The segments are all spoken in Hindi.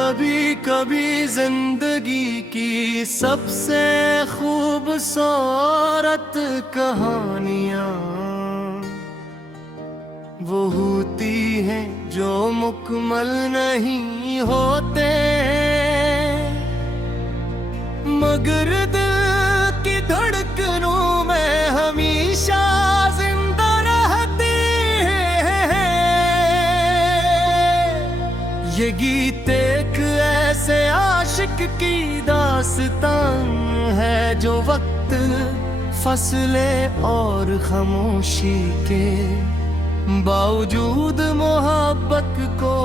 कभी कभी जिंदगी की सबसे खूबसूरत कहानियाँ वो होती हैं जो मुकम्मल नहीं होते, मगर दिल की धड़कनों में हमेशा जिंदा रहती है। ये गीत एक ऐसे आशिक की दास्तान है जो वक्त, फसलें और खामोशी के बावजूद मोहब्बत को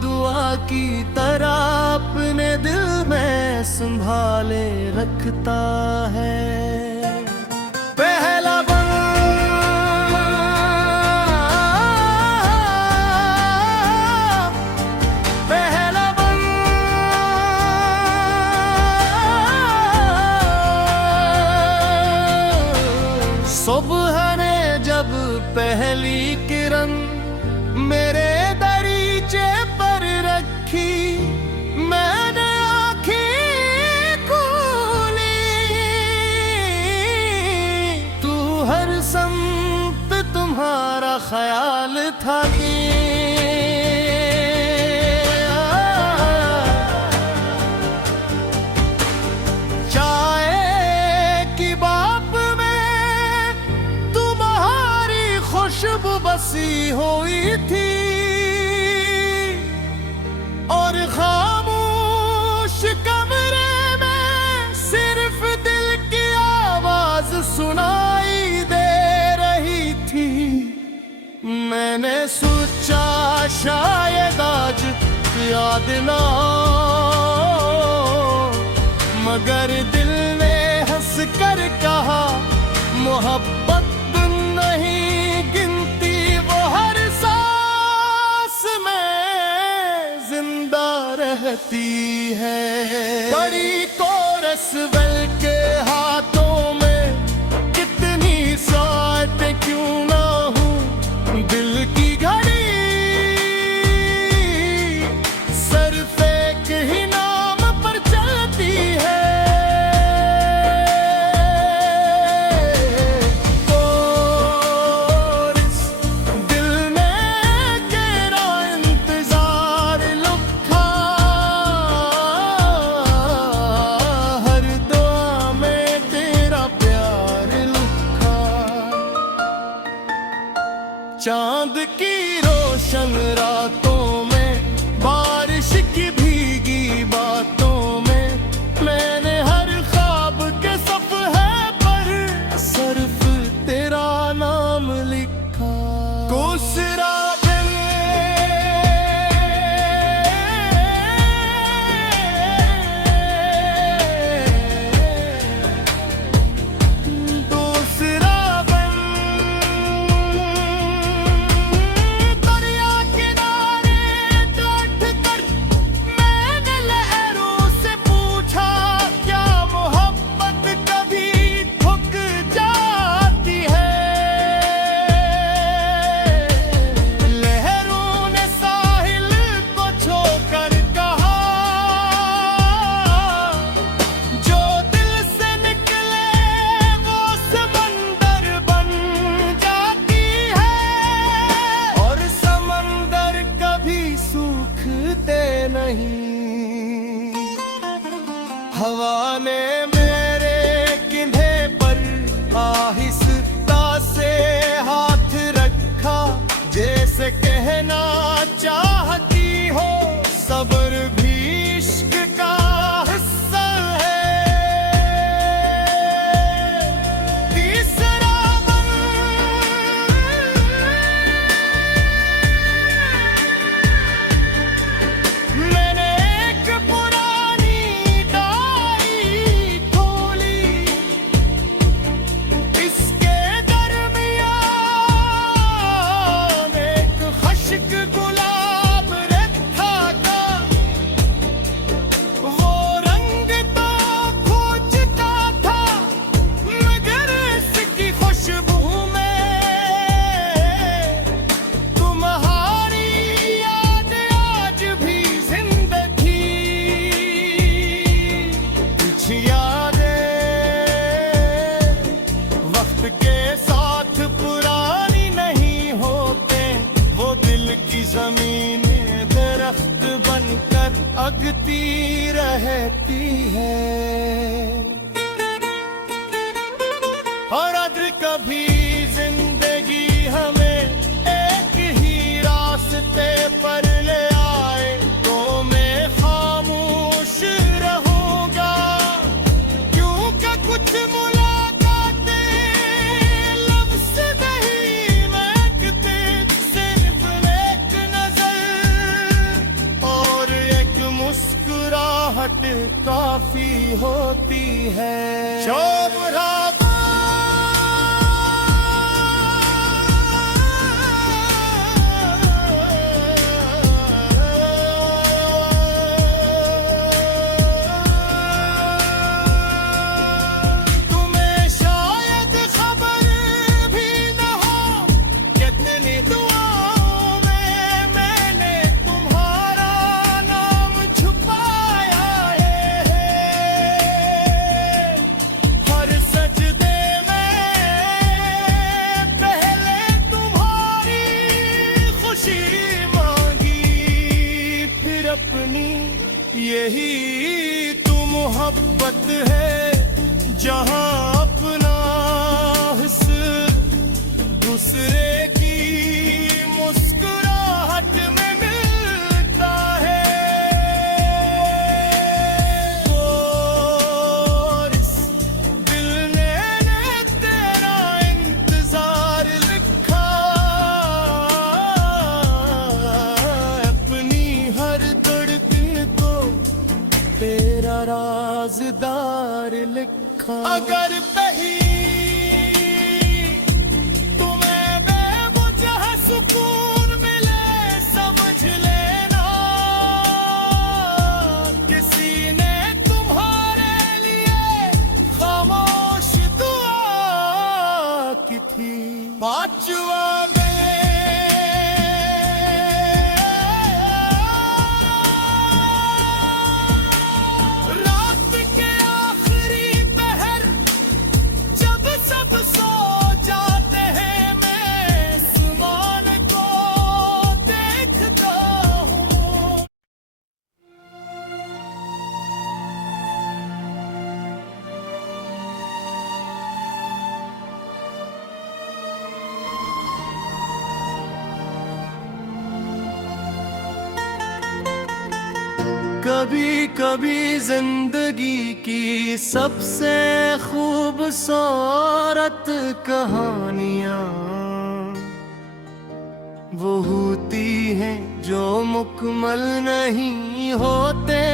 दुआ की तरह अपने दिल में संभाले रखता है। पहला सुबह ने जब पहली किरण मेरे दरीचे पर रखी, मैंने आँखें खोली, तू हर समत तुम्हारा ख्याल था कि बसी हुई थी और खामोश कमरे में सिर्फ दिल की आवाज सुनाई दे रही थी। मैंने सोचा शायद आज याद ना हो, मगर दिल ने हंस कर कहा मोहब्बत नहीं गिनती, वो हर सांस में जिंदा रहती है। बड़ी कोरस बेल के हाथों में कितनी साथ क्यों ना हूँ, दिल की घड़ी सिर्फ एक ही नाम पर चलती है। चांद की रोशन रातों में, बारिश की भीगी बातों में, मैंने हर ख्वाब के सफ़हे पर सिर्फ तेरा नाम लिखा। दूसरा नहीं, हवा ने मेरे किन्हे पर आहिस्ता से हाथ रखा, जैसे कहना चाहती हो सब्र भी इश्क का हिस्सा है। तीसरा मैंने एक पुरानी डायरी अगती रहती है। और अगर कभी जिंदगी हमें एक ही रास्ते पर ले आए तो मैं खामोश रहूंगा, क्योंकि कुछ मुलाकातें लफ्ज़ नहीं महकते, सिर्फ एक नजर और एक मुस्कुराहट काफी होती है। शोभरा यही तो मोहब्बत है, जहां अपना हिस्सा दूसरे की मुस्कुराहट में मिलता है। और इस दिल ने तेरा इंतजार लिखा, अपनी हर धड़कन को तेरा राज़दार लिखा। अगर तुम्हें बेवजह सुकून मिले समझ लेना, किसी ने तुम्हारे लिए खामोश दुआ की थी। पांचवा कभी कभी जिंदगी की सबसे खूबसूरत कहानियाँ वो होती हैं जो मुकम्मल नहीं होते,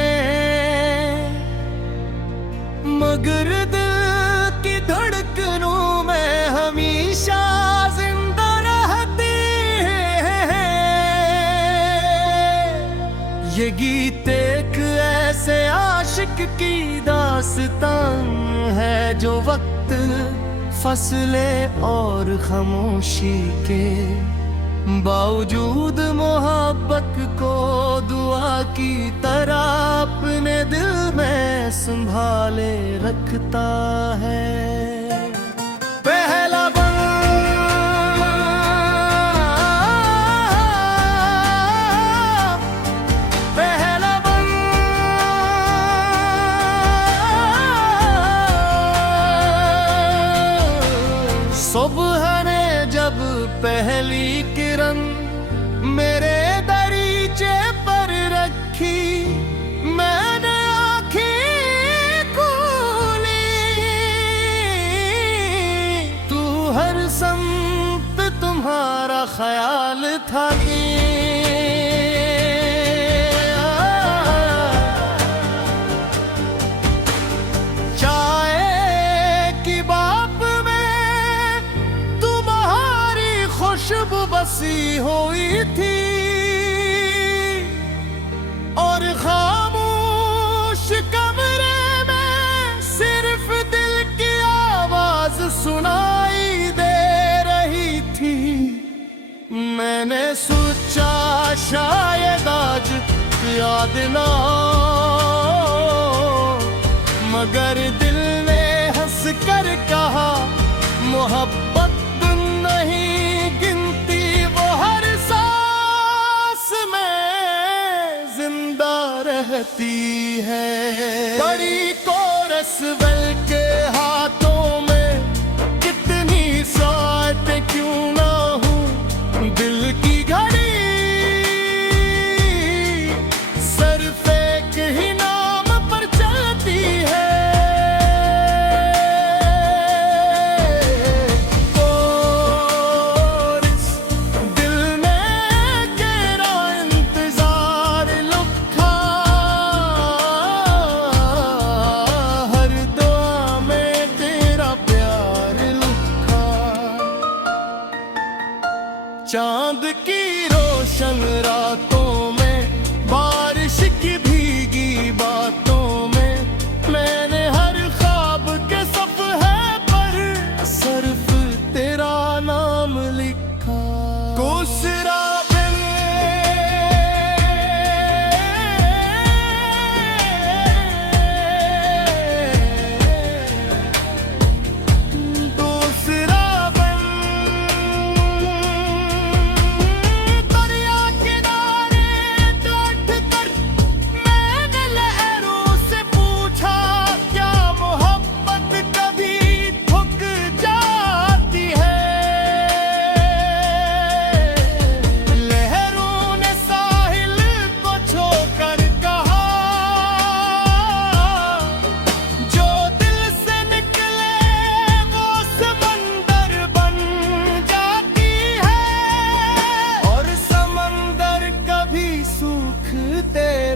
मगर दिल की धड़कनों में हमेशा जिंदा रहती है। ये गीत एक ऐसे आशिक की दास्तान है जो वक्त, फसलें और खामोशी के बावजूद मोहब्बत को दुआ की तरह अपने दिल में संभाले रखता है। सुबह ने जब पहली किरण मेरे दरीचे पर रखी, मैंने आँखें खोली, तू हर संत तुम्हारा ख्याल था कि बसी हुई थी और खामोश कमरे में सिर्फ दिल की आवाज सुनाई दे रही थी। मैंने सोचा शायद आज याद ना हो, मगर दिल ने हंस कर कहा मोहब्बत नहीं गिनती, वो हर सांस में जिंदा रह रहती है। बड़ी कोरस वेल के हाथों में कितनी साथ क्यों ना हूँ, दिल की घड़ी सिर्फ एक ही नाम पर चलती है। चांद की रोशन रातों में, बारिश की भीगी बातों में, मैंने हर ख्वाब के सफ़हे पर सिर्फ तेरा नाम लिखा। दूसरा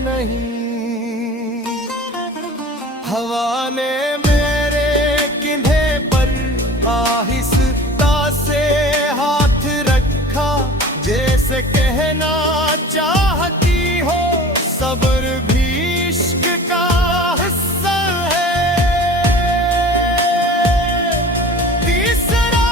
नहीं, हवा ने मेरे किन्हे पर आहिस्ता से हाथ रखा, जैसे कहना चाहती हो सब्र भी इश्क का हिस्सा है। तीसरा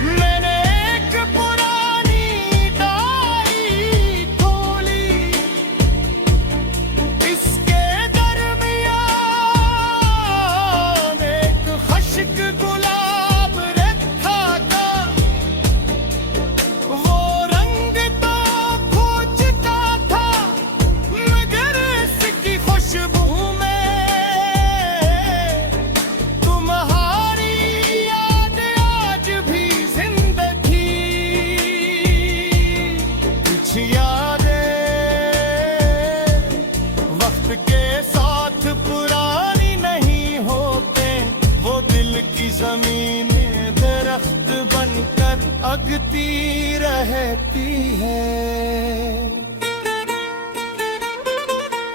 मैंने एक पुरानी डायरी खोली, इसके दरमियान एक खश्क गुलाब रखा था। वो रंग तो खोजता था, मगर इसकी खुशबू में तुम्हारी याद आज भी जिंदगी। कुछ यादें वक्त के साथ पुरानी नहीं होते, वो दिल की जमीनें दरख्त बनकर अगती रहती है।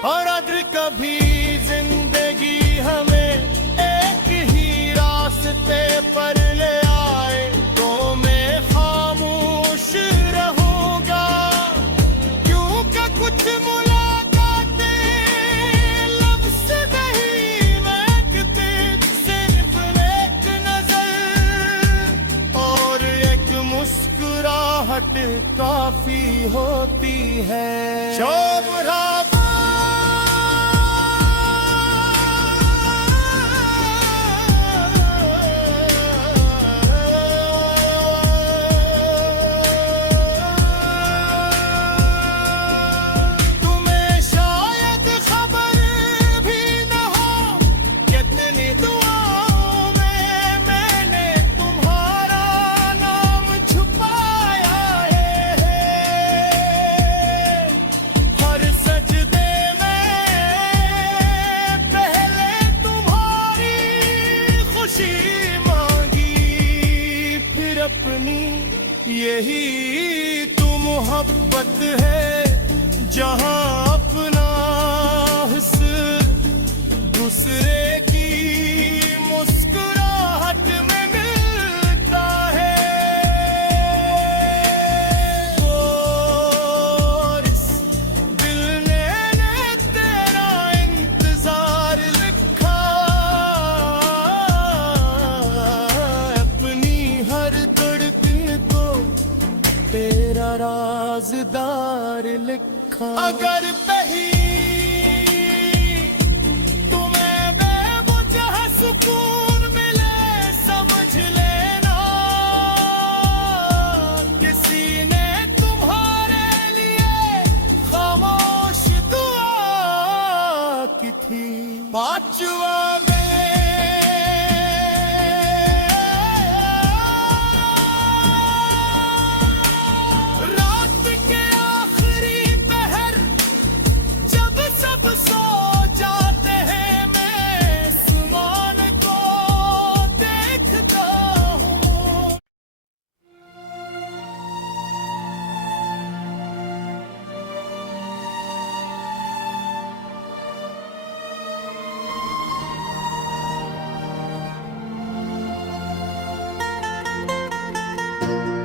और अगर कभी जिंदगी हमें एक ही रास्ते पर ले आए, तो मैं खामोश रहूंगा, क्योंकि कुछ मुलाकातें लफ्ज़ नहीं महकते, सिर्फ एक नजर और एक मुस्कुराहट काफी होती है। शोभरा तुम्हें शायद खबर भी न हो, कितनी दुआओं में मैंने तुम्हारा नाम छुपाया है। हर सजदे में पहले तुम्हारी खुशी मांगी, फिर अपनी। यही तो मोहब्बत है, जहां अपना हिस्सा दूसरे की मुस्कुराहट में मिलता है। और इस दिल ने तेरा इंतजार लिखा, अपनी हर धड़कन को तेरा राज़दार लिखा। अगर तुम्हें बेवजह सुकून मिले, समझ लेना थी। पांचवा रात के आखिरी पहर जब सब सो जाते हैं, मैं सुमान को देखता हूँ।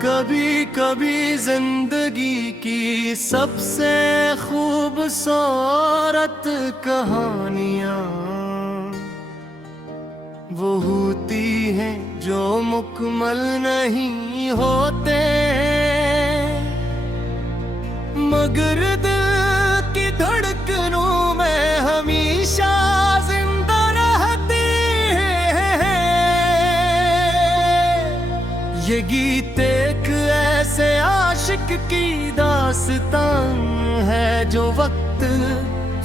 कभी कभी जिंदगी की सबसे खूबसूरत कहानियाँ वो होती हैं जो मुकम्मल नहीं होते, मगर दिल की धड़कनों में हमेशा जिंदा रहती है। ये गीत एक ऐसे आशिक की दास्तान है जो वक्त,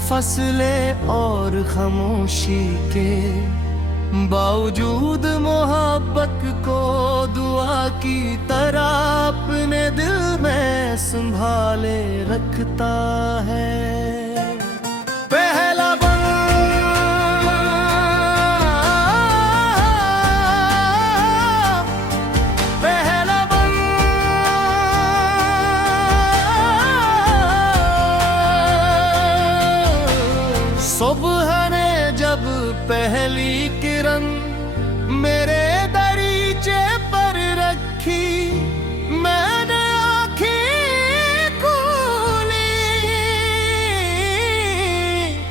फसलें और खामोशी के बावजूद मोहब्बत को दुआ की तरह अपने दिल में संभाले रखता है। पहला सुबह ने जब पहली किरण मेरे दरीचे पर रखी, मैंने आँखें खोली,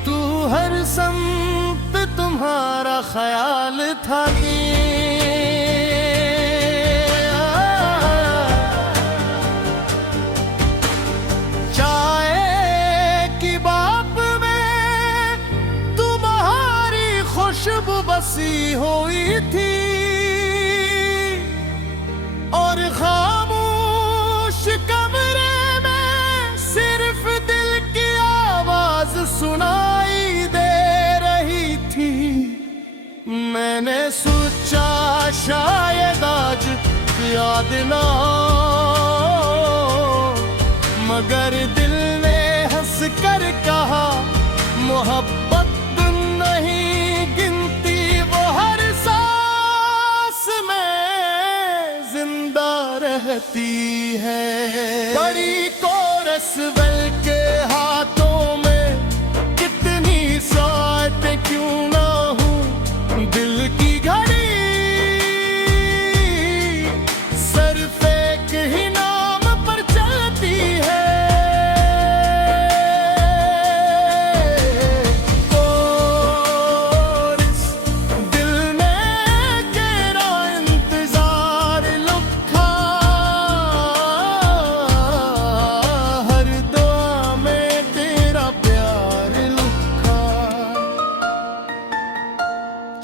तू हर संत तुम्हारा ख्याल था कि खुशबू बसी हुई थी और खामोश कमरे में सिर्फ दिल की आवाज सुनाई दे रही थी। मैंने सोचा शायद आज याद ना हो, मगर दिल ने हंस कर कहा मोहब्बत नहीं गिनती, वो हर सांस में जिंदा रहती है। बड़ी कोरस बल के हाथों में कितनी साथ क्यों ना हूँ, दिल की घड़ी सिर्फ एक ही नाम पर चलती है।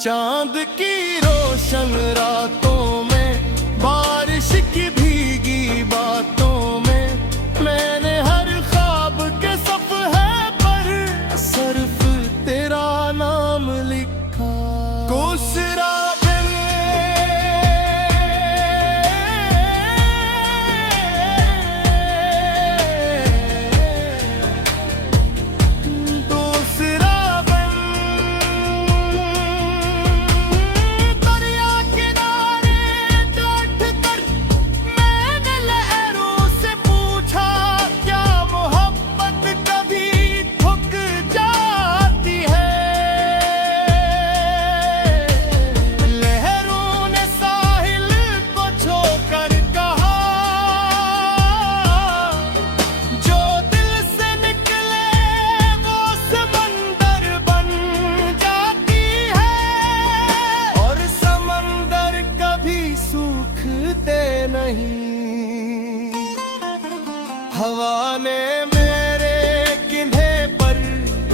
चांद की रोशन रातों में, बारिश की भीगी बातों में, मैंने हर ख्वाब के सफ़हे पर सिर्फ तेरा नाम लिखा। दूसरा नहीं, हवा ने मेरे किन्हे पर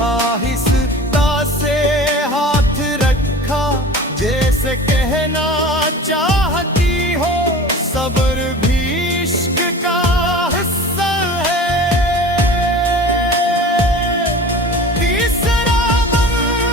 आहिस्ता से हाथ रखा, जैसे कहना चाहती हो सब्र भी इश्क का हिस्सा है। तीसरा बंद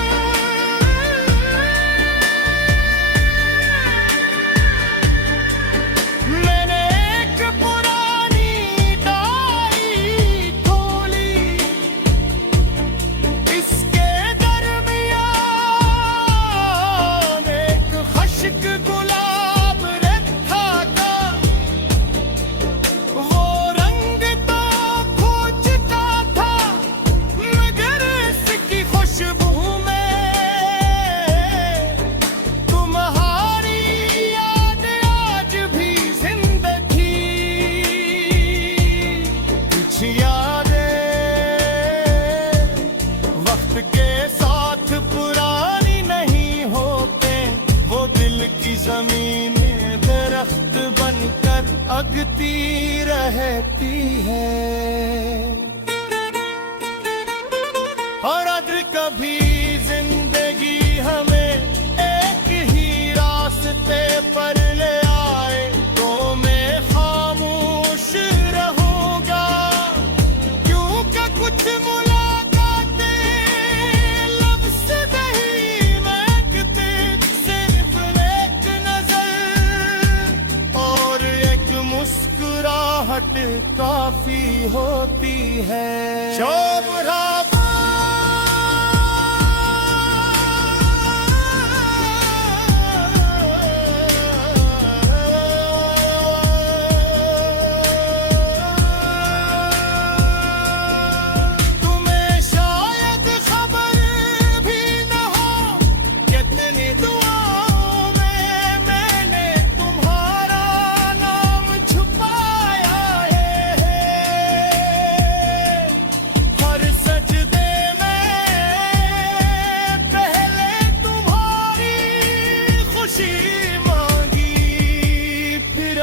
अगती रहती है। और अगर कभी जिंदगी हमें एक ही रास्ते पर ले आए तो मैं खामोश रहूंगा, क्योंकि कुछ मुलाकातें लफ्ज़ नहीं महकते, सिर्फ एक नजर और एक मुस्कुराहट काफी होती है। शोभरा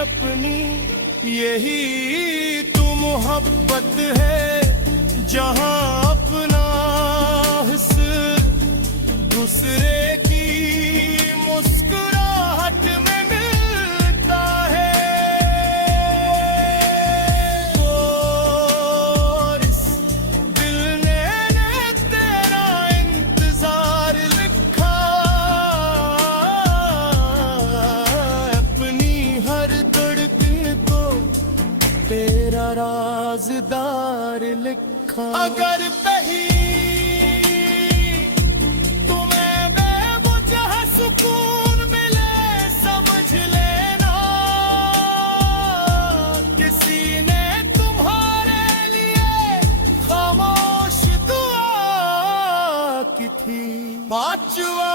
अपनी यही तो मोहब्बत है, जहां अपना हिस्सा दूसरे की मुस्कुराहट में मिलता है। और इस दिल ने तेरा इंतजार लिखा, अपनी हर तेरा राज़दार लिखा। अगर कहीं तुम्हें बेवजह सुकून मिले समझ लेना, किसी ने तुम्हारे लिए खामोश दुआ की थी। पांचवा